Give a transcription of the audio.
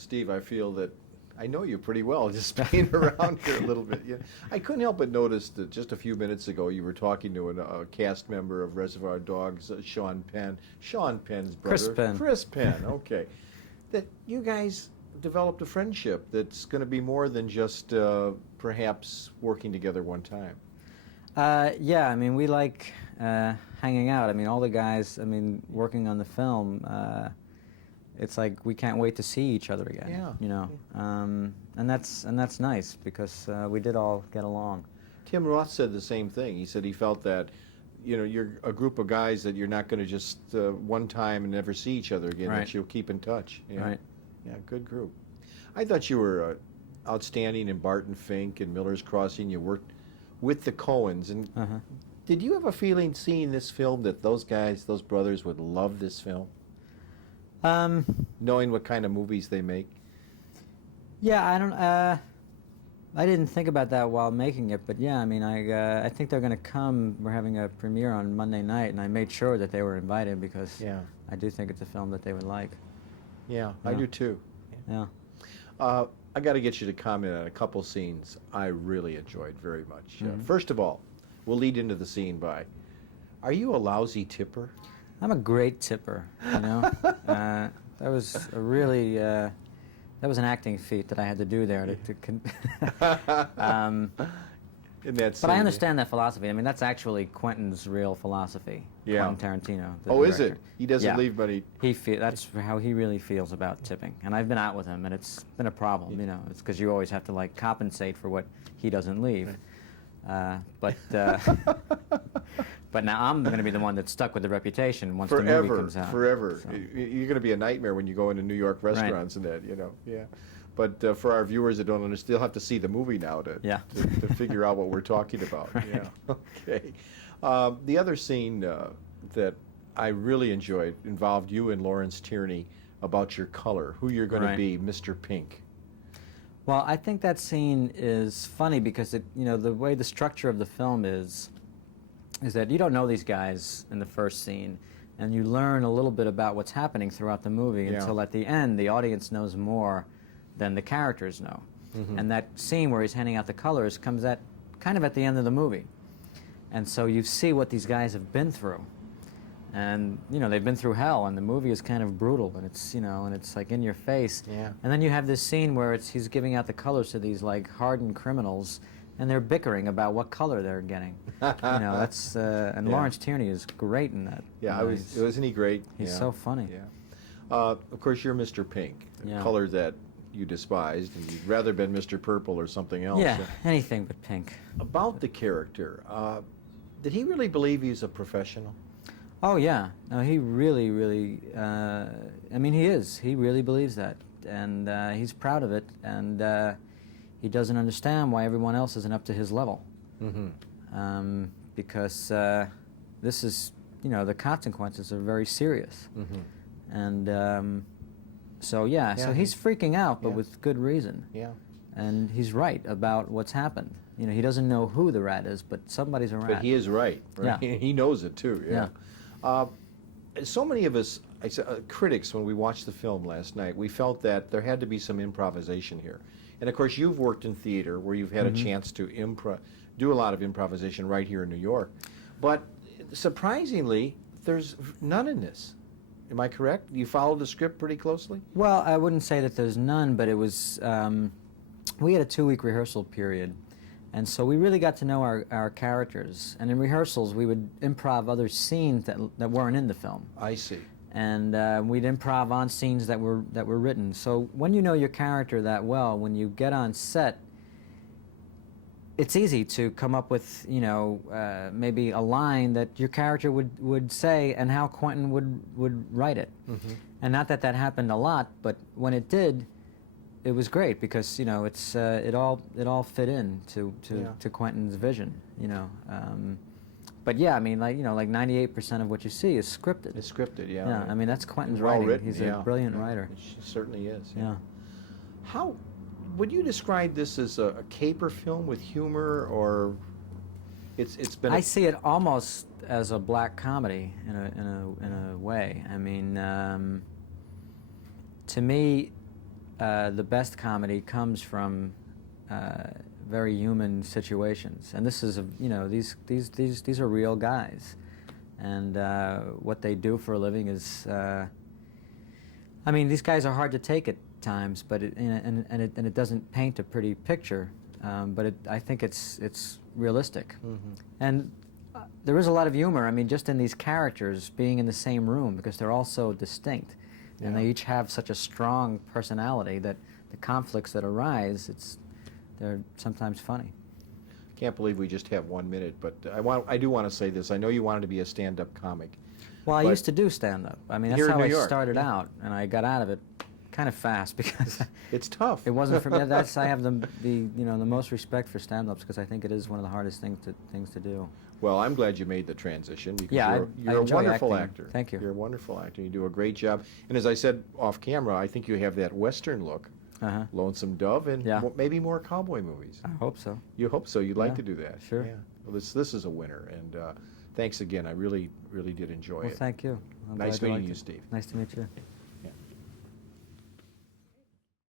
Steve, I feel that I know you pretty well, just being around here a little bit. Yeah, I couldn't help but notice that just a few minutes ago you were talking to a cast member of Reservoir Dogs, Sean Penn. Sean Penn's brother. Chris Penn. Chris Penn, okay. That you guys developed a friendship that's going to be more than just perhaps working together one time. Yeah, I mean, we like hanging out. I mean, all the guys, I mean, working on the film, it's like we can't wait to see each other again. Yeah. You know, and that's nice because we did all get along. Tim Roth said the same thing. He said he felt that, you know, you're a group of guys that you're not going to just one time and never see each other again. Right. That you'll keep in touch. Yeah. Right. Yeah, good group. I thought you were outstanding in Barton Fink and Miller's Crossing. You worked with the Coens, and did you have a feeling seeing this film that those guys, those brothers, would love this film? Knowing what kind of movies they make? Yeah, I didn't think about that while making it, but yeah, I mean, I think they're going to come. We're having a premiere on Monday night, and I made sure that they were invited because I do think it's a film that they would like. Yeah, I do too. Yeah. I got to get you to comment on a couple scenes I really enjoyed very much. First of all, we'll lead into the scene by, are you a lousy tipper? I'm a great tipper, you know. That was a really, that was an acting feat that I had to do there. In that scene, but I understand that philosophy. I mean, that's actually Quentin's real philosophy. Yeah. Quentin Tarantino. Oh, director. is it? He doesn't leave money. That's how he really feels about tipping. And I've been out with him, and it's been a problem. You know, it's because you always have to like compensate for what he doesn't leave. But now I'm going to be the one that's stuck with the reputation once the movie comes out. Forever. So. You're going to be a nightmare when you go into New York restaurants and that, you know. Yeah. But for our viewers that don't understand, they'll have to see the movie now to figure out what we're talking about. Right. Yeah. Okay. The other scene that I really enjoyed involved you and Lawrence Tierney about your color, who you're going to be, Mr. Pink. Well, I think that scene is funny because you know, the way the structure of the film is that you don't know these guys in the first scene, and you learn a little bit about what's happening throughout the movie until at the end the audience knows more than the characters know. And that scene where he's handing out the colors comes at kind of at the end of the movie. And so you see what these guys have been through. And, you know, they've been through hell, and the movie is kind of brutal, and it's, you know, and it's like in your face. Yeah. And then you have this scene where he's giving out the colors to these, like, hardened criminals, and they're bickering about what color they're getting. You know, that's, and Lawrence Tierney is great in that. Yeah, wasn't he great? He's so funny. Yeah. Of course, you're Mr. Pink, a color that you despised, and you'd rather been Mr. Purple or something else. Yeah, anything but pink. About the character, did he really believe he's a professional? Oh, yeah. No, he really, really, I mean, he is. He really believes that. And he's proud of it. And he doesn't understand why everyone else isn't up to his level. Because this is, you know, the consequences are very serious. And so, so he's freaking out, but with good reason. Yeah. And he's right about what's happened. You know, he doesn't know who the rat is, but somebody's a rat. But he is right. Yeah. He knows it, too. Yeah. So many of us, critics, when we watched the film last night, we felt that there had to be some improvisation here. And, of course, you've worked in theater where you've had a chance to do a lot of improvisation right here in New York. But surprisingly, there's none in this. Am I correct? You followed the script pretty closely? Well, I wouldn't say that there's none, but it was, we had a 2-week rehearsal period, and so we really got to know our characters. And in rehearsals, we would improv other scenes that weren't in the film. I see. And we'd improv on scenes that were written. So when you know your character that well, when you get on set, it's easy to come up with, you know, maybe a line that your character would say and how Quentin would write it. And not that that happened a lot, but when it did, it was great because, you know, it's it all fit in to Quentin's vision, you know. But yeah, I mean, like, you know, like 98% of what you see is scripted. It's scripted, yeah. Yeah, I mean, that's Quentin's well writing. Written, He's a brilliant writer. It certainly is. Yeah. How would you describe this as a caper film with humor, or it's been? I see it almost as a black comedy in a way. I mean, to me, the best comedy comes from very human situations, and this is these are real guys, and what they do for a living is. I mean, these guys are hard to take at times, but it doesn't paint a pretty picture, but I think it's realistic, and there is a lot of humor. I mean, just in these characters being in the same room because they're all so distinct, and they each have such a strong personality that the conflicts that arise, they're sometimes funny. Can't believe we just have 1 minute, but I do want to say this. I know you wanted to be a stand-up comic. Well, I used to do stand-up. I mean, that's here in how New I York. started out, and I got out of it kind of fast because It's tough. it wasn't for me. I have the most respect for stand-ups because I think it is one of the hardest things to do. Well, I'm glad you made the transition because Yeah, you're a enjoy wonderful acting. actor. Thank you. You're a wonderful actor. You do a great job. And as I said off camera, I think you have that Western look. Lonesome Dove and maybe more cowboy movies. I hope so. You hope so. You'd like to do that. Sure. Yeah. Well, this is a winner, and thanks again. I really did enjoy it. Well, thank you. I'm Nice glad meeting liked you, it. Steve. Nice to meet you.